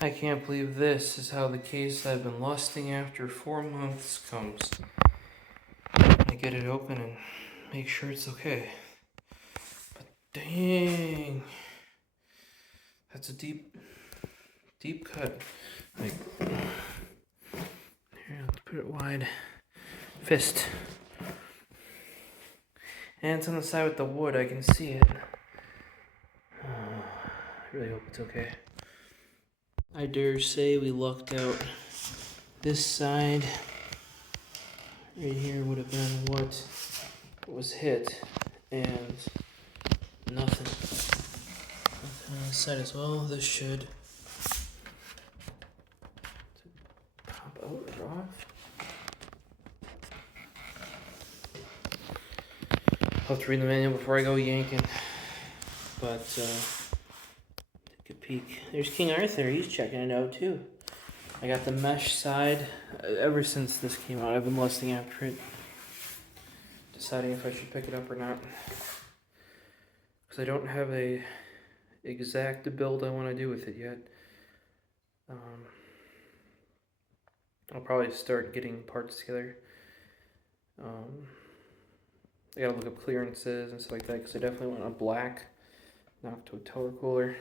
I can't believe this is how the case I've been lusting after 4 months comes. I get it open and make sure it's okay. But dang, that's a deep cut. Like, here, let's put it wide. Fist. And it's on the side with the wood, I can see it. I really hope it's okay. I dare say we lucked out. This side right here would have been what was hit, and nothing. Nothing on this side as well. This should pop out or off. I'll have to read the manual before I go yanking. But take a peek. There's King Arthur. He's checking it out too. I got the mesh side. Ever since this came out, I've been lusting after it, deciding if I should pick it up or not. Because I don't have a exact build I want to do with it yet. I'll probably start getting parts together. I gotta look up clearances and stuff like that, because I definitely want a black knock to a tower cooler,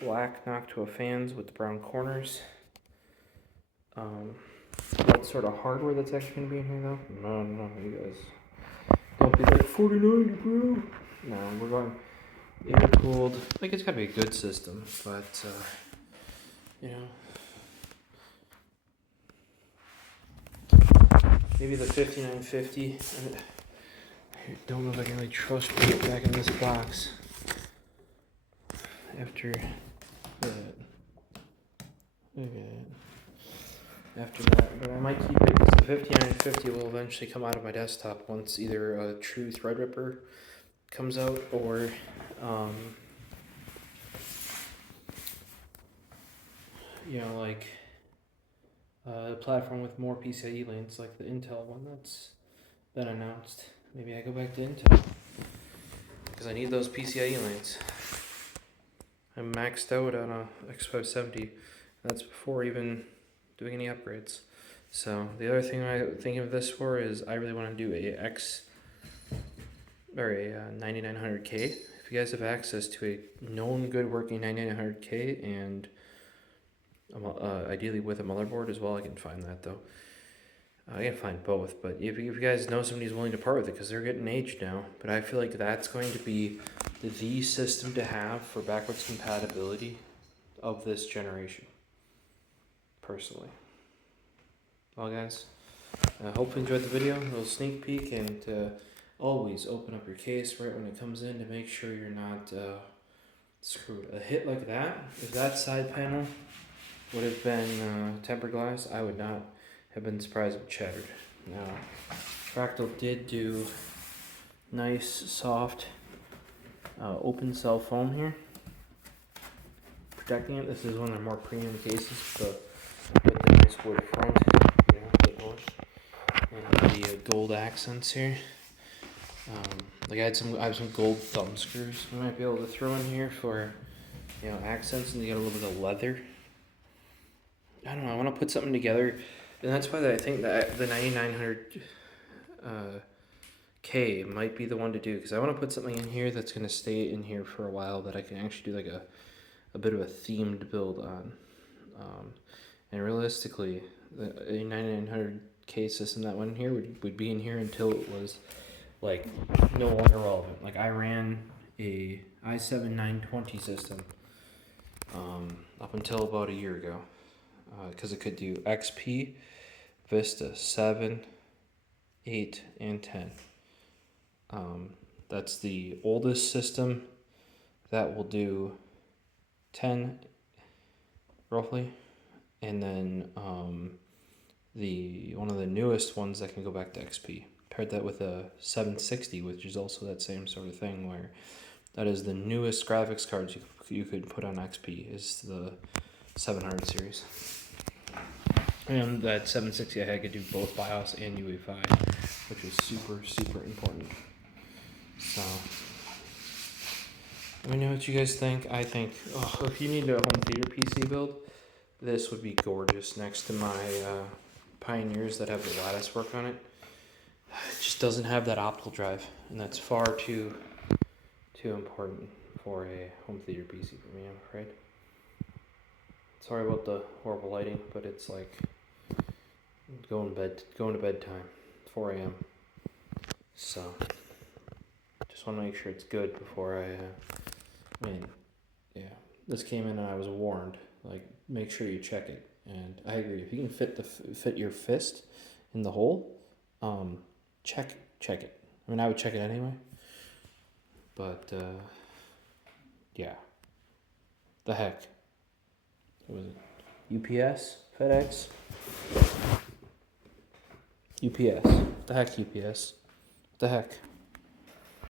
black knock to a fans with the brown corners. What sort of hardware that's actually gonna be in here though? No, you guys don't be like 4090, bro. No, we're going air cooled. Like, it's gotta be a good system, but you know, maybe the 5950. I don't know if I can really trust putting it back in this box after that. Look at it. After that, but I might keep it because the 5950 will eventually come out of my desktop once either a true Threadripper comes out or you know, like a platform with more PCIe lanes, like the Intel one that's been announced. Maybe I go back to Intel because I need those PCIe lanes. I'm maxed out on a X570. That's before even doing any upgrades. So the other thing I'm thinking of this for is I really want to do a 9900K. If you guys have access to a known good working 9900K and ideally with a motherboard as well, I can find that though. I can find both, but if you guys know somebody's willing to part with it, because they're getting aged now, but I feel like that's going to be the system to have for backwards compatibility of this generation, personally. Well guys, hopefully you enjoyed the video, a little sneak peek, and always open up your case right when it comes in to make sure you're not screwed. A hit like that, if that side panel would have been tempered glass, I would not have been surprised if it shattered. Now, Fractal did do nice, soft, open cell foam here, protecting it. This is one of the more premium cases, but with the nice wood front, you know, the door, and the gold accents here. Like I have some gold thumb screws I might be able to throw in here for, you know, accents, and to get a little bit of leather. I don't know. I want to put something together. And that's why I think that the 9900 K might be the one to do, because I want to put something in here that's going to stay in here for a while that I can actually do like a bit of a themed build on. And realistically, the 9900 K system that went in here would be in here until it was like no longer relevant. Like I ran a i7 920 system up until about a year ago, because it could do XP, Vista 7, 8, and 10. That's the oldest system that will do 10 roughly, and then one of the newest ones that can go back to XP. Paired that with a 760, which is also that same sort of thing, where that is the newest graphics cards you could put on XP, is the 700 series. And that 760 I could do both BIOS and UEFI, which is super, super important. So, Let me know what you guys think. I think, if you need a home theater PC build, this would be gorgeous next to my Pioneers that have the lattice work on it. It just doesn't have that optical drive, and that's far too important for a home theater PC for me, I'm afraid. Sorry about the horrible lighting, but it's like going to bed time, 4 a.m. So just want to make sure it's good before this came in and I was warned, like, make sure you check it. And I agree. If you can fit your fist in the hole, check it. I mean, I would check it anyway. But yeah, the heck. What was it? UPS, FedEx, UPS. The heck, UPS. The heck.